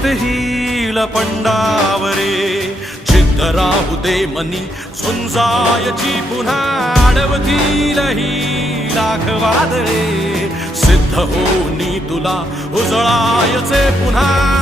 जित हिल पंडावरे. जिद्द राहू दे मनी झुंजायची पुन्हा अडवतील ही लाखवादळे सिद्ध होनी तुला उजळायचे पुन्हा